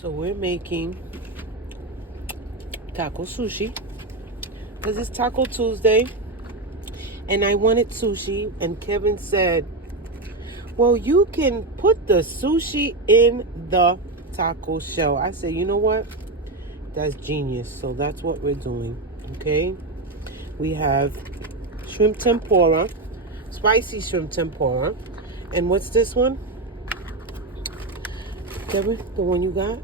So we're making taco sushi because it's Taco Tuesday and I wanted sushi, and Kevin said, well, you can put the sushi in the taco shell. I said, you know what? That's genius. So that's what we're doing. Okay. We have shrimp tempura, spicy shrimp tempura. And what's this one? Kevin, the one you got?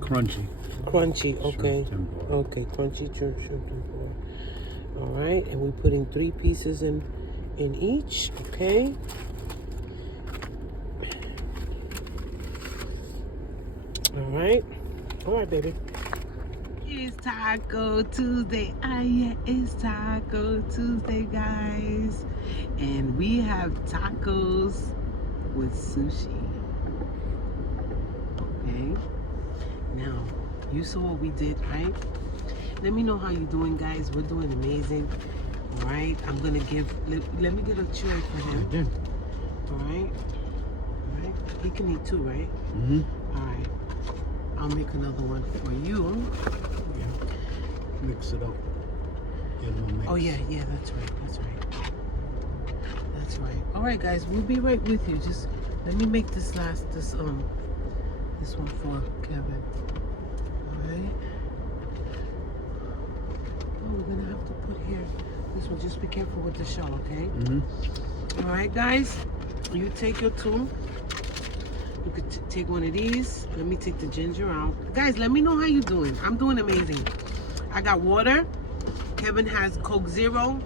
Crunchy. Crunchy, okay. Shrimp tempura. Okay, crunchy shrimp tempura. All right, and we're putting 3 pieces in each, okay? All right, baby. It's Taco Tuesday. Yeah, it's Taco Tuesday, guys. And we have tacos with sushi. Okay. Now, you saw what we did, right? Let me know how you're doing, guys. We're doing amazing. All right. I'm gonna give. Let me get a tray for him. I did. All right. All right. He can eat too, right? Mm-hmm. All right. I'll make another one for you. Yeah. Mix it up. Get a little mix. Oh yeah, that's right. That's right. All right, guys, we'll be right with you. Just let me make this one for Kevin. All right. Oh, we're gonna have to put here this one. Just be careful with the shell, okay? Mm-hmm. All right, guys. You take your two. You could take one of these. Let me take the ginger out. Guys, let me know how you doing. I'm doing amazing. I got water. Kevin has Coke Zero.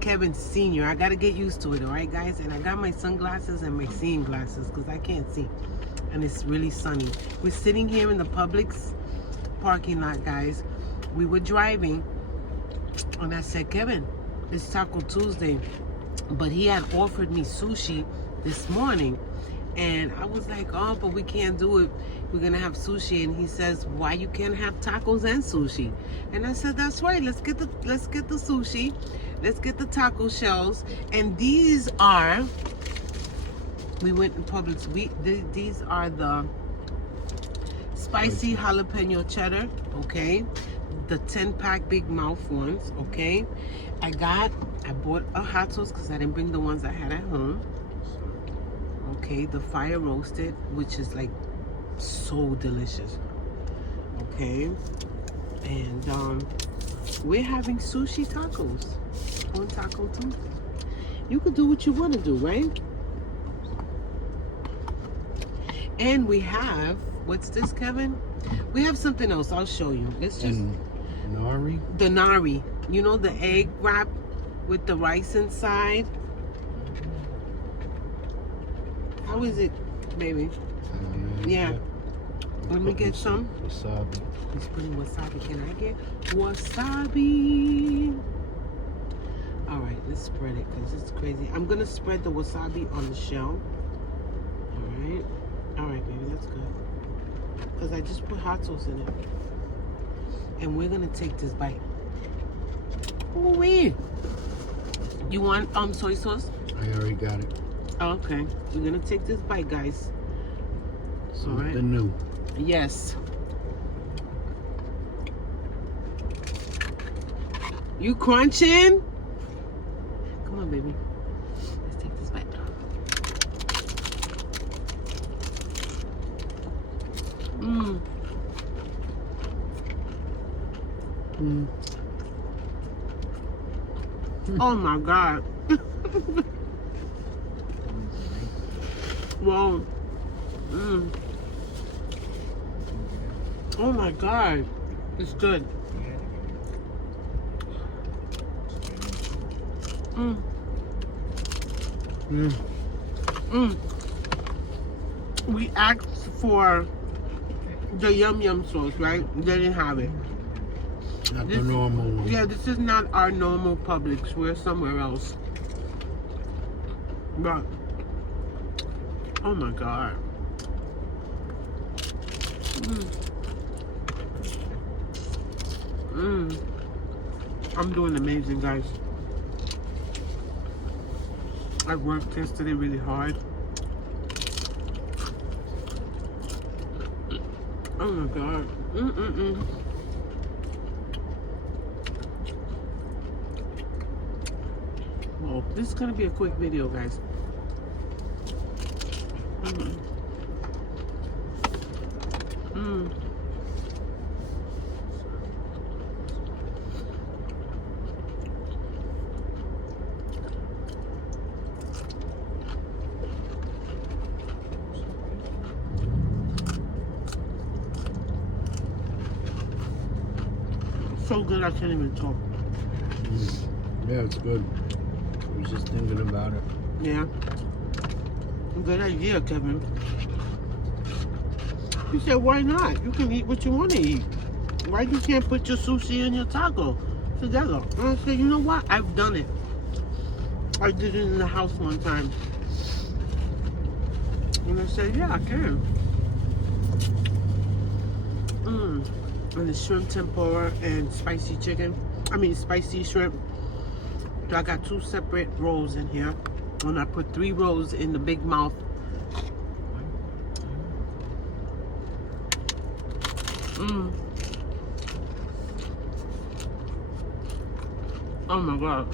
Kevin Senior. I gotta get used to it, all right, guys? And I got my sunglasses and my seeing glasses because I can't see. And it's really sunny. We're sitting here in the Publix parking lot, guys. We were driving, and I said, Kevin, it's Taco Tuesday. But he had offered me sushi this morning. And I was like, oh, but we can't do it. We're gonna have sushi. And he says, why you can't have tacos and sushi? And I said, that's right. Let's get the sushi. Let's get the taco shells. And these are, we went in Publix. These are the spicy jalapeno cheddar. Okay, the 10-pack big mouth ones. Okay, I bought a hot sauce because I didn't bring the ones I had at home. Okay, the fire roasted, which is like so delicious. Okay, and we're having sushi tacos on Taco Tuesday. You could do what you want to do, right? And we have, what's this, Kevin? We have something else. I'll show you. It's just nari. The nari. You know, the egg wrap with the rice inside. How is it, baby? Yeah. Let me get some. Wasabi. He's putting wasabi. Can I get wasabi? All right, let's spread it because it's crazy. I'm gonna spread the wasabi on the shell. All right, baby, that's good. Because I just put hot sauce in it, and we're gonna take this bite. Oh wait, you want soy sauce? I already got it. Okay, we're gonna take this bite, guys. Something new. Yes. You crunching? Come on, baby. Let's take this bite. Mmm. Mm. Oh my God. Wow. Mm. Oh my God. It's good. Mm. Mm. Mm. We asked for the yum yum sauce, right? They didn't have it. Not the normal one. Yeah, this is not our normal Publix. We're somewhere else. But, oh my God. I'm doing amazing, guys. I worked yesterday really hard. Oh my God. Well, this is gonna be a quick video, guys. So good, I can't even talk. Yeah, it's good. I was just thinking about it. Yeah. Good idea, Kevin. He said, why not? You can eat what you want to eat. Why you can't put your sushi and your taco together? And I said, you know what? I've done it. I did it in the house one time. And I said, yeah, I can. And the shrimp tempura and spicy chicken. I mean, spicy shrimp. So I got 2 separate rolls in here. And I put 3 rolls in the big mouth. Oh my God.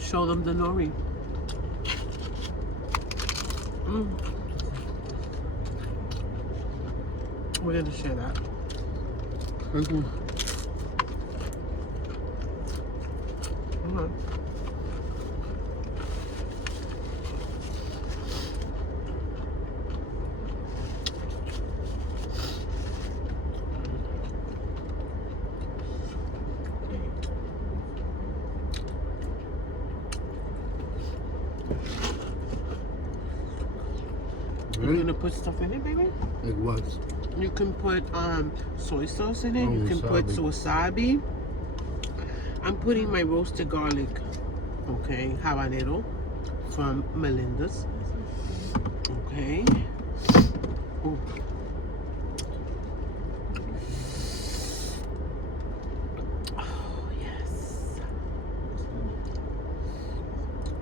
Show them the nori. We're gonna share that. You're gonna put stuff in it, baby? Like what? You can put soy sauce in it. Oh, you can put wasabi. wasabi. I'm putting my roasted garlic, okay, habanero from Melinda's. Okay. Ooh. Oh, yes.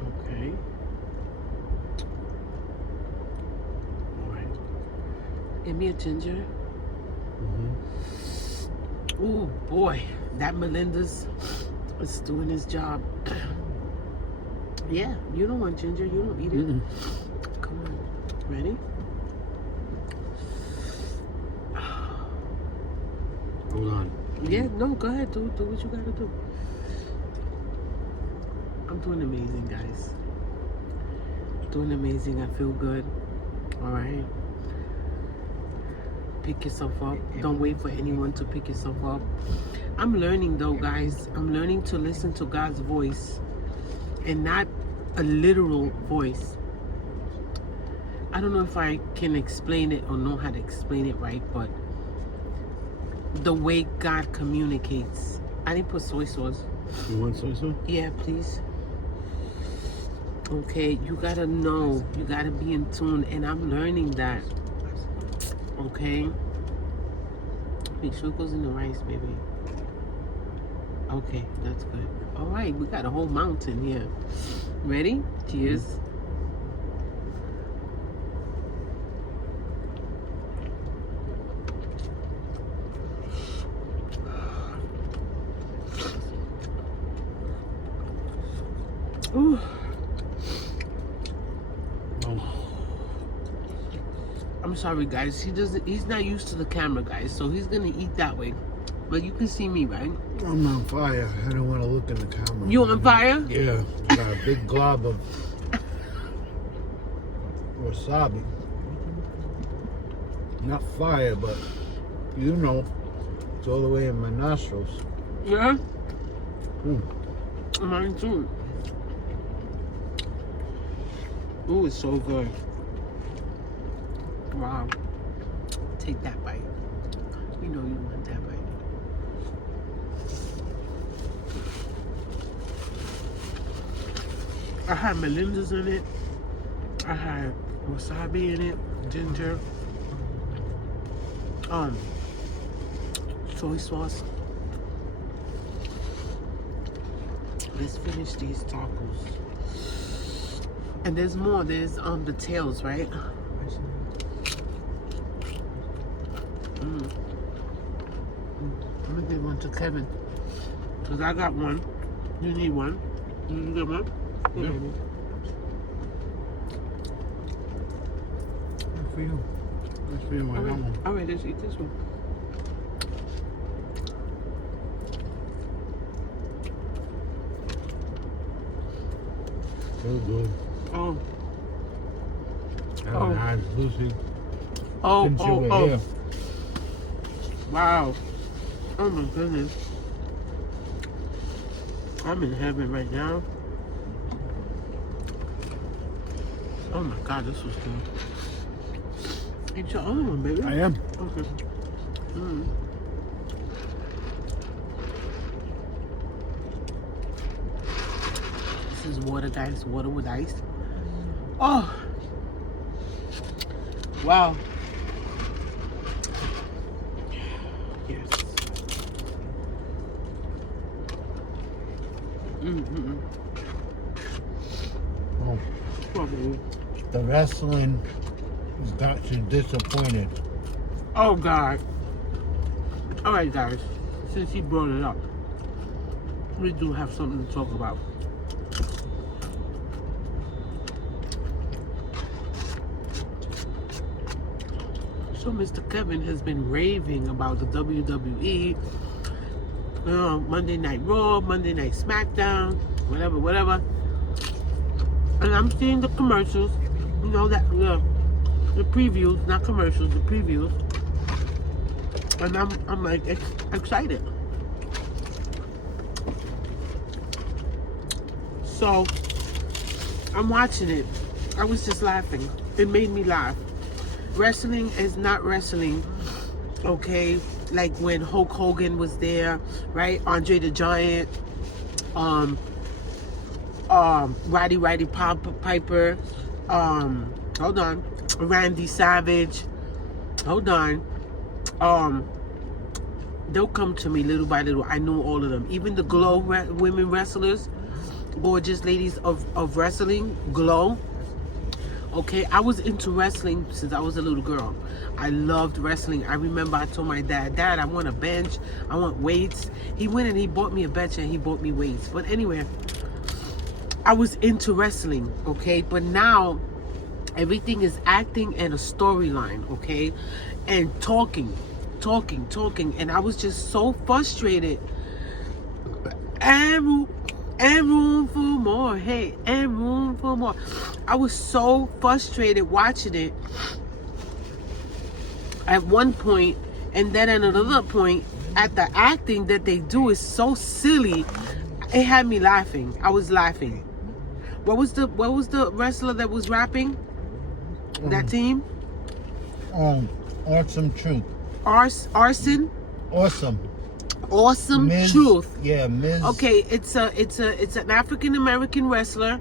Okay. All right. Give me a ginger. Oh boy, that Melinda's is doing his job. Yeah, you don't want ginger, you don't eat it. Come on, ready? Hold on. Yeah, no, go ahead, do what you gotta do. I'm doing amazing, guys. Doing amazing, I feel good. All right. Pick yourself up. Don't wait for anyone to pick yourself up. I'm learning though, guys. I'm learning to listen to God's voice and not a literal voice. I don't know if I can explain it or know how to explain it right, but the way God communicates. I didn't put soy sauce. You want soy sauce? Yeah, please. Okay, you gotta know. You gotta be in tune, and I'm learning that. Okay. Make sure it goes in the rice, baby. Okay, that's good. All right, we got a whole mountain here. Ready? Cheers. Ooh. I'm sorry, guys. He's not used to the camera, guys, so he's gonna eat that way. But you can see me, right? I'm on fire. I don't want to look in the camera. You on fire? Yeah. I got a big glob of wasabi. Not fire, but you know, it's all the way in my nostrils. Yeah? Mine too. Ooh, it's so good. Wow. Take that bite. You know you want that bite. I had Melinda's in it. I had wasabi in it, ginger, soy sauce. Let's finish these tacos. And there's more. There's the tails, right? I'm gonna give one to Kevin. Cause I got one. You need one. You get one? Yeah. Baby. Good for you. Good for you. I got one. All right, let's eat this one. So good. Oh. Oh, nice, Lucy. Oh, Since you were oh. here. Wow. Oh my goodness. I'm in heaven right now. Oh my God, this was good. Eat your other one, baby. I am. Okay. This is water, guys. Water with ice. Oh. Wow. Yes. Oh, Probably. the wrestling has got you disappointed. Oh God. All right, guys. Since he brought it up, we do have something to talk about. So Mr. Kevin has been raving about the WWE, Monday Night Raw, Monday Night SmackDown, whatever. And I'm seeing the commercials, you know, that the previews, not commercials, the previews. And I'm like excited. So I'm watching it. I was just laughing. It made me laugh. Wrestling is not wrestling, okay? Like when Hulk Hogan was there, right? Andre the Giant, Roddy Piper, hold on, Randy Savage, hold on. They'll come to me little by little. I know all of them. Even the Glow women wrestlers, gorgeous ladies of wrestling, Glow. Okay, I was into wrestling since I was a little girl. I loved wrestling. I remember I told my dad, I want a bench, I want weights. He went and he bought me a bench and he bought me weights. But anyway, I was into wrestling, okay? But now, everything is acting and a storyline, okay? And talking. And I was just so frustrated. And room for more. Hey, and room for more. I was so frustrated watching it at one point, and then at another point, at the acting that they do is so silly. It had me laughing. I was laughing. What was the wrestler that was rapping? That team? Awesome Truth. Arson? Awesome Miz, Truth. Yeah, Miz. Okay, it's an African American wrestler,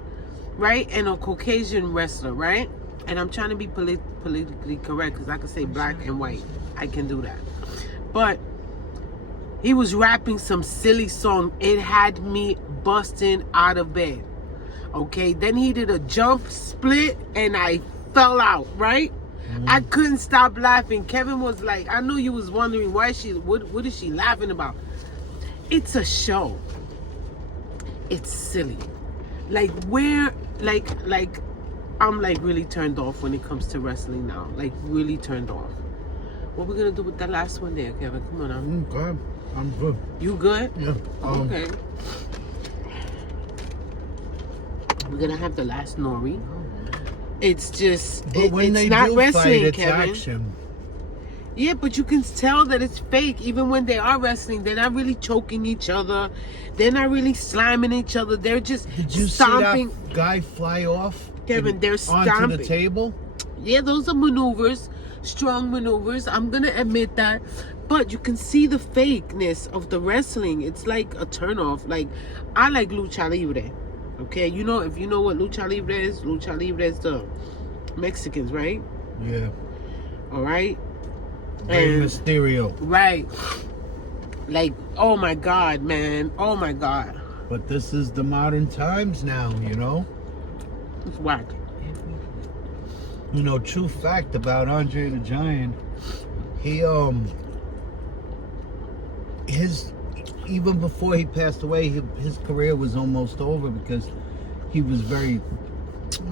right, and a Caucasian wrestler, right? And I'm trying to be politically correct because I can say black and white. I can do that. But he was rapping some silly song. It had me busting out of bed. Okay, then he did a jump split and I fell out, right? I couldn't stop laughing. Kevin was like, I knew you was wondering what is she laughing about? It's a show. It's silly. Like I'm like really turned off when it comes to wrestling now. Like really turned off. What we gonna do with that last one there, Kevin? Come on now. Okay, I'm good. You good? Yeah. Okay. We're gonna have the last Nori. It's just it's not wrestling, it's Kevin. Action. Yeah, but you can tell that it's fake. Even when they are wrestling, they're not really choking each other. They're not really slamming each other. They're just Did you stomping. see that guy fly off? Kevin, they're stomping onto the table. Yeah, those are maneuvers, strong maneuvers. I'm gonna admit that. But you can see the fakeness of the wrestling. It's like a turnoff. Like I like lucha libre. Okay, you know, if you know what lucha libre is the Mexicans, right? Yeah. All right. Rey Mysterio. Right. Like, oh my God, man. Oh my God. But this is the modern times now, you know? It's whack. You know, true fact about Andre the Giant, he even before he passed away, his career was almost over because he was very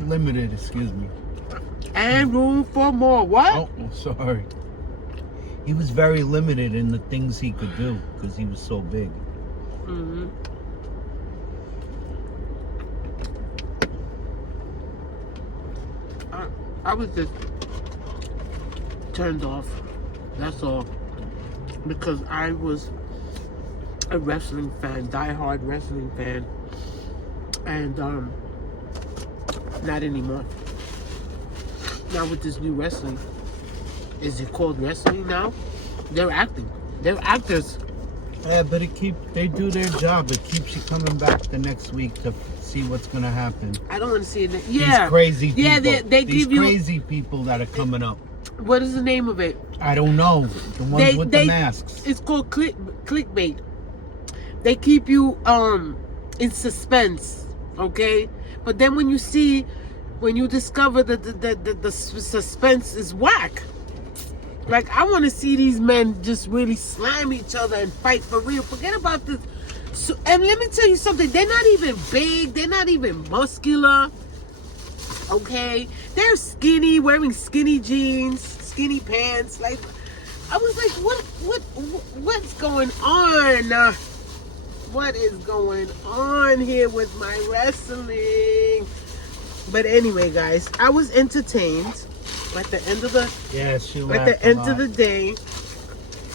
limited, excuse me. And room for more. What? Oh, sorry. He was very limited in the things he could do because he was so big. Mm-hmm. I was just turned off. That's all. Because I was a wrestling fan, diehard wrestling fan, and not anymore. Now with this new wrestling, is it called wrestling now? They're acting. They're actors. Yeah, but they do their job. It keeps you coming back the next week to see what's gonna happen. I don't want to see it. Yeah, these crazy people. Yeah, they these give you crazy people that are coming up. What is the name of it? I don't know. The ones with the masks. It's called clickbait. They keep you in suspense, okay? But then when you discover that the suspense is whack. Like, I want to see these men just really slam each other and fight for real. Forget about this. So, and let me tell you something. They're not even big. They're not even muscular. Okay? They're skinny, wearing skinny jeans, skinny pants. Like, I was like, what's going on? What is going on here with my wrestling? But anyway, guys, I was entertained. At the end of the day,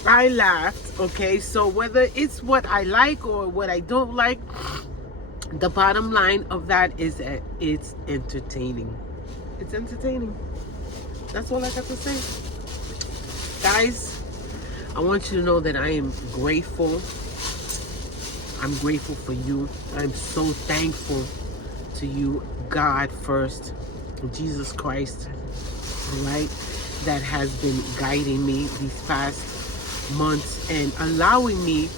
I laughed. Okay, so whether it's what I like or what I don't like, the bottom line of that is that it's entertaining. It's entertaining. That's all I got to say. Guys, I want you to know that I am grateful. I'm grateful for you. I'm so thankful to you, God first, Jesus Christ, right, that has been guiding me these past months and allowing me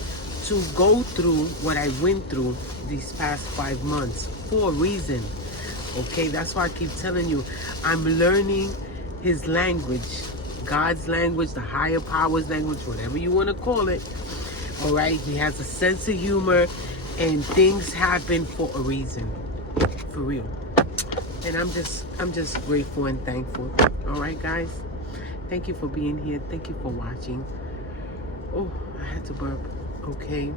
to go through what I went through these past 5 months for a reason. Okay, that's why I keep telling you, I'm learning his language, God's language, the higher power's language, whatever you want to call it. All right, he has a sense of humor, and things happen for a reason, for real. And I'm just grateful and thankful. All right, guys, thank you for being here. Thank you for watching. Oh, I had to burp. Okay.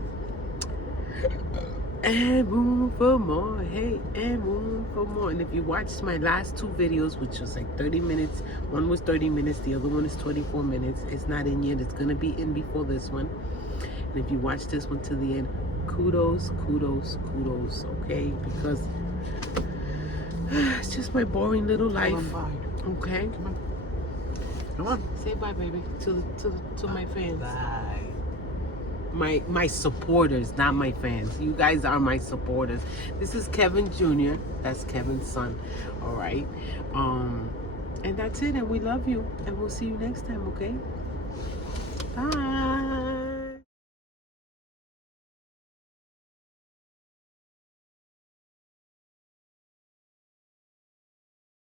And room for more. Hey, and room for more. And if you watched my last 2 videos, which was like 30 minutes, one was 30 minutes, the other one is 24 minutes. It's not in yet. It's gonna be in before this one. And if you watch this one to the end, kudos, kudos, kudos. Okay, because it's just my boring little life. Okay. Come on. Say bye, baby, to my fans. Bye. My supporters, not my fans. You guys are my supporters. This is Kevin Jr. That's Kevin's son. All right. And that's it. And we love you. And we'll see you next time. Okay. Bye.